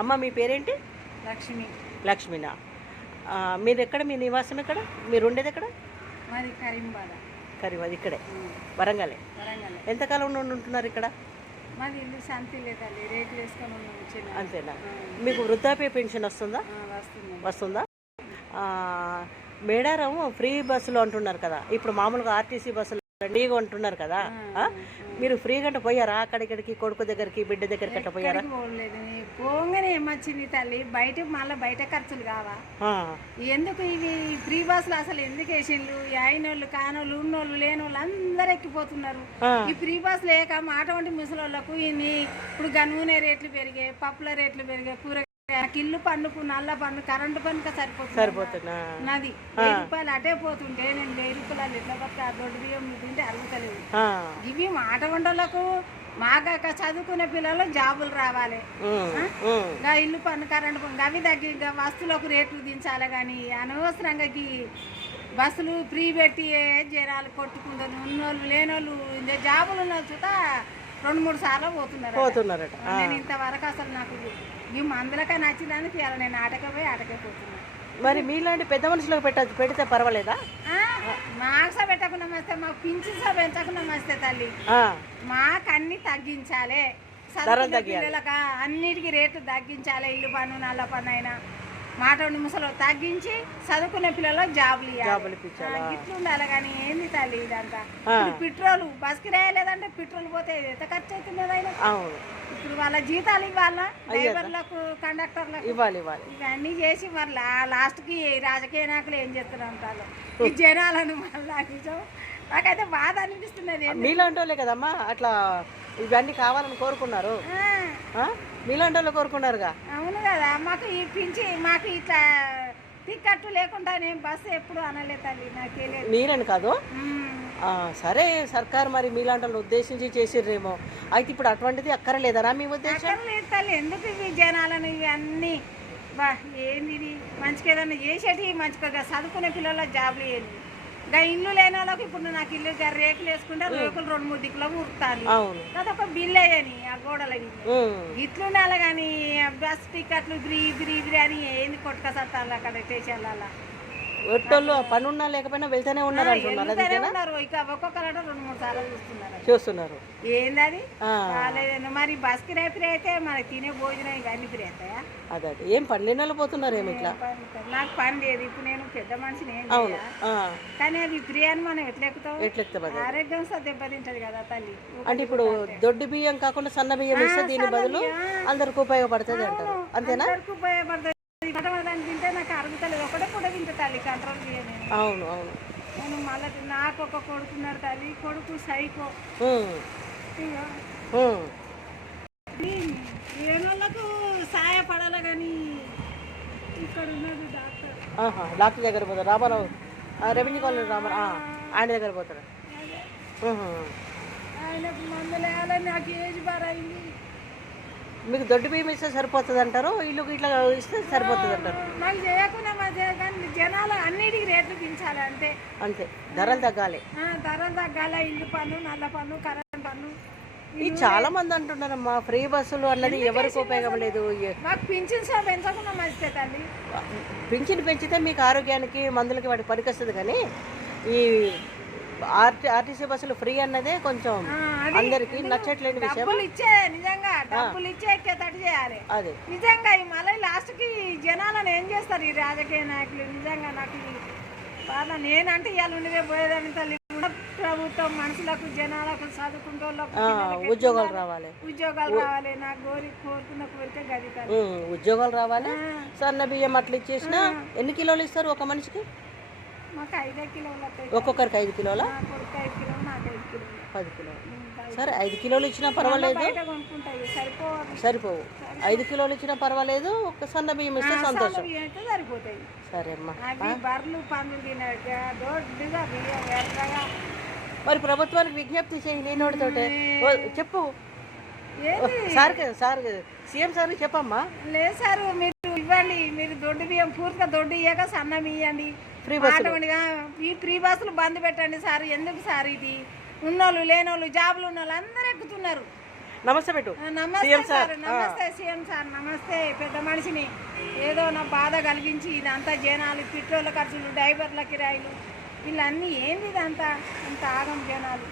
అమ్మ మీ పేరేంటి? లక్ష్మి. లక్ష్మినా? మీరు ఎక్కడ? మీ నివాసం ఎక్కడ? మీరు ఉండేది ఎక్కడ? మాది కరీంబాద. కరీం అది ఇక్కడే వరంగలే. వరంగల్. ఎంతకాలం నుండి ఉంటున్నారు ఇక్కడ? మాది ఇల్లు శాంతి లేదండి. రేట్లు వేసుకొని అంతేనా? మీకు వృద్ధాప్య పెన్షన్ వస్తుందా? వస్తుంది. మేడారం ఫ్రీ బస్సులు అంటున్నారు కదా. ఇప్పుడు మామూలుగా ఆర్టీసీ బస్సులు ఫ్రీగా అంటున్నారు కదా? మీరు ఫ్రీగా అంటే పోయారా? అక్కడిక్కడికి కొడుకు దగ్గరికి బిడ్డ దగ్గరికి అట్లా పోయారా? పోలేదు పోగానే ఏమొచ్చింది తల్లి? బయట మళ్ళీ బయట ఖర్చులు కావా? ఎందుకు ఇవి? ఫ్రీ బస్సులు అసలు ఎందుకు వేసిండ్లు ఈ అయినోళ్ళు కానోళ్ళు ఉన్నోళ్ళు లేనోళ్ళు అందరు ఎక్కిపోతున్నారు. ఈ ఫ్రీ బస్ లేక మాట వంటి ముసలోళ్ళకు ఇన్ని ఇప్పుడు గా నూనె రేట్లు పెరిగాయి పప్పుల రేట్లు పెరిగాయి కూర నాకు ఇల్లు పన్నుకు నల్ల పన్ను కరెంటు పన్నుక సరిపోతుంది సరిపోతున్నా నాది వెయ్యి రూపాయలు అటే పోతుంటే నేను వెయ్యి రూపాయలు ఎట్లా ఆ దొడ్డు బియ్యం తింటే అరుగుతలేదు. ఇవి మాట వంటలకు మాగాక చదువుకునే పిల్లలు జాబులు రావాలి. ఇంకా ఇల్లు పన్ను కరెంటు పన్ను అవి తగ్గి ఇంకా వస్తువులకు రేట్లు దించాలి కానీ అనవసరంగా బస్సులు ఫ్రీ పెట్టి ఏ జనాలు కొట్టుకుంటారు. ఉన్నోళ్ళు లేనోళ్ళు ఇంకా జాబులు ఉన్న చూత రెండు మూడు సార్లు పోతున్నారు పోతున్నారట. నేను ఇంతవరకు అసలు నాకు ఈ మందులకే నచ్చిందానికి ఇలా నేను ఆటకే పోయి ఆటకే పోతున్నాను మరి మీలాంటి పెద్ద మనుషులకు పెట్ట పెడితే పర్వాలేదా? ఆ, మాకు సా పెట్టకుండా మస్తే మాకు పింఛన్ సా పెంచకుండా మస్తే తల్లి. మాకు అన్ని తగ్గించాలి. పిల్లలకు అన్నిటికీ రేట్లు తగ్గించాలి. ఇల్లు పన్ను నల్ల పన్ను అయినా. మాట నిమిషాలు తగ్గించి చదువుకునే పిల్లలకు జాబులు జాబులు ఇట్లా ఉండాలి కానీ ఏంది తల్లి ఇదంతా? పెట్రోల్ బస్కి రాయలేదంటే పెట్రోల్ పోతే ఎంత ఖర్చు అవును. ఇప్పుడు వాళ్ళ జీతాలు ఇవ్వాలా? డ్రైవర్లకు కండక్టర్లకు? ఇవ్వాలి ఇవ్వాలి. ఇవన్నీ చేసి మరి లా- లాస్ట్కి రాజకీయ నాయకులు ఏం చేస్తారు అంటారు? ఈ జనాలను మళ్ళా నిజం? నాకైతే బాధ అనిపిస్తున్నది మీలాంటి వాళ్ళే కదమ్మా? అట్లా ఇవన్నీ కావాలని కోరుకున్నారు? మీలాంటి వాళ్ళు కోరుకున్నారుగా అవును కదా మాకు ఈ పింఛి మాకు ఇట్లా టికెట్ లేకుండా నేను బస్సు ఎప్పుడు అనలే తల్లి నాకు మీరని కాదు? సరే సర్కార్ మరి మీలాంటి ఉద్దేశించి చేసిర్రేమో. అయితే ఇప్పుడు అటువంటిది అక్కరలేదనా మీ ఉద్దేశం? లేదు తల్లి ఎందుకు ఇవి జనాలను ఇవి అన్నీ? బా ఏంది మంచిగా ఏదన్నా చేసేటి మంచిగా చదువుకునే పిల్లల జాబ్లు ఏంది? ఇంకా ఇల్లు లేని వాళ్ళకి ఇప్పుడు నాకు ఇల్లు రేకులు వేసుకుంటే రేకులు రెండు మూడు దిక్కులో ఉరుకుతాను అవును. అదొక బిల్ అయ్యని ఆ గోడలవి ఉమ్, ఇట్లుండాలి కానీ బస్ టికెట్లు బ్రీ బ్రీ బ్రీ అని ఏంది కొట్టుకసత్తాలు అక్కడ స్టేషన్ల ఒట్టోళ్ళు పని ఉన్నా లేకపోయినా వెళ్తూనే ఉన్నారు అంటున్నారు అది వెళ్తూనే ఉన్నారు. ఇక ఒక్కొక్కరు రెండు మూడు సార్లు చూస్తున్నారు. చూస్తున్నారు. ఏందది? రాలేదండి మరి బస్ కిరాయి ఫ్రీ అయితే మనకి తినే భోజనం ఇవన్నీ ఫ్రీ అవుతాయా? అదే ఏం పని లేని వాళ్ళు పోతున్నారు ఏమి ఇట్లా. నాకు పని లేదు. ఇప్పుడు నేను పెద్ద మనిషిని ఏం అవును. కానీ అది ఫ్రీ అని మనం ఎట్లా ఎక్కుతాం ఎట్లెక్తాం అది? ఆరోగ్యం దెబ్బతింటది కదా తల్లి. అంటే ఇప్పుడు దొడ్డు బియ్యం కాకుండా సన్న బియ్యం ఇస్తే దీని బదులు అందరికి ఉపయోగపడుతుంది అంటారు. అంతేనా? అందరికి ఉపయోగపడుతుంది. మొట్టమొదటి తింటే నాకు అరుగుతలేదు ఒకటే పూట తింటే తల్లి కంట్రోల్ అవును అవును. నేను మళ్ళీ నాకు ఒక కొడుకున్నాడు తల్లి కొడుకు సైకో. ఏనోళ్ళకు సహాయపడాలి కానీ ఇక్కడ ఉన్నది డాక్టర్. డాక్టర్ దగ్గర పోతారు రామారావు రెవెన్యూ కాలనీ రామారావు ఆయన దగ్గర పోతారు. ఆయనకు మందులు వేయాలని నాకు ఏజ్ బార్ అయింది మీకు దొడ్డు బియ్యం ఇస్తే సరిపోతుంది అంటారు ఇల్లుకి ఇట్లా ఇస్తే సరిపోతుంది అంటారు. నాకు చేయకుండా కానీ జనాలు అన్నిటికీ రేట్లు పెంచాలి అంతే. అంతే. ధరలు తగ్గాలి. ధరలు తగ్గాల ఇల్లు పన్ను నల్ల పన్ను కరెంట్ పన్ను. ఇది చాలా మంది అంటున్నారమ్మా ఫ్రీ బస్సులు అన్నది ఎవరికి ఉపయోగం లేదు. మాకు పింఛన్ పెంచితే మీకు ఆరోగ్యానికి మందులకి వాటికి పనికొస్తుంది కానీ ఈ ఆర్టీ ఆర్టీసీ బస్సులు ఫ్రీ అన్నదే కొంచెం అందరికీ నచ్చట్లేని విషయం. డబ్బులు ఇచ్చే నిజంగా డబ్బులు ఇచ్చే ఎక్కేటట్టు చేయాలి. అదే. నిజంగా ఈ మళ్ళీ లాస్ట్కి జనాలను ఏం చేస్తారు ఈ రాజకీయ నాయకులు? నిజంగా నాకు బాధ. నేనంటే ఇవాళ ఉండిదే పోయేదాన్ని తల్లి. ప్రభుత్వం మనుషులకు జనాలకు పిల్లలకి ఉద్యోగాలు రావాలి. ఉద్యోగాలు రావాలి. నాకు కోరి కోరుకున్న కోరిక గది ఉద్యోగాలు రావాలి. సన్న బియ్యం అట్లా ఇచ్చేసిన ఎన్ని కిలోలు ఇస్తారు ఒక మనిషికి? ఒక్కొక్కరికి ఐదు కిలోల? పది కిలోలు. సరే ఐదు కిలోలు ఇచ్చినా పర్వాలేదు. సరిపోవు. ఐదు కిలోలు ఇచ్చినా పర్వాలేదు ఒక సన్న బియ్యం ఇస్తే సంతోషం. సరే అమ్మా. మరి ప్రభుత్వానికి విజ్ఞప్తి చేయి లేనోడితోటే. ఓ, చెప్పు. సార్ సార్ సీఎం సార్ చెప్పమ్మా. లేదు సార్ మీరు ఇవ్వండి. మీరు దొడ్డు బియ్యం పూర్తిగా దొడ్డు ఇయ్యక సన్నం ఇవ్వండి ఫ్రీ ఆటోమేటిక్గా ఈ ఫ్రీ బస్సులు బంద్ పెట్టండి సార్. ఎందుకు సార్ ఇది? ఉన్నోళ్ళు లేనోళ్ళు జాబులు ఉన్నోళ్ళు అందరూ ఎక్కుతున్నారు. నమస్తే పెట్టు. నమస్తే సీఎం సార్. సార్ నమస్తే సీఎం సార్ నమస్తే పెద్ద మనిషిని. ఏదో నా బాధ కలిగించి ఇదంతా జనాలు పెట్రోల్ ఖర్చులు డ్రైవర్ల కిరాయిలు వీళ్ళన్నీ ఏంది ఇదంతా? ఇంత ఆగం జనాలు.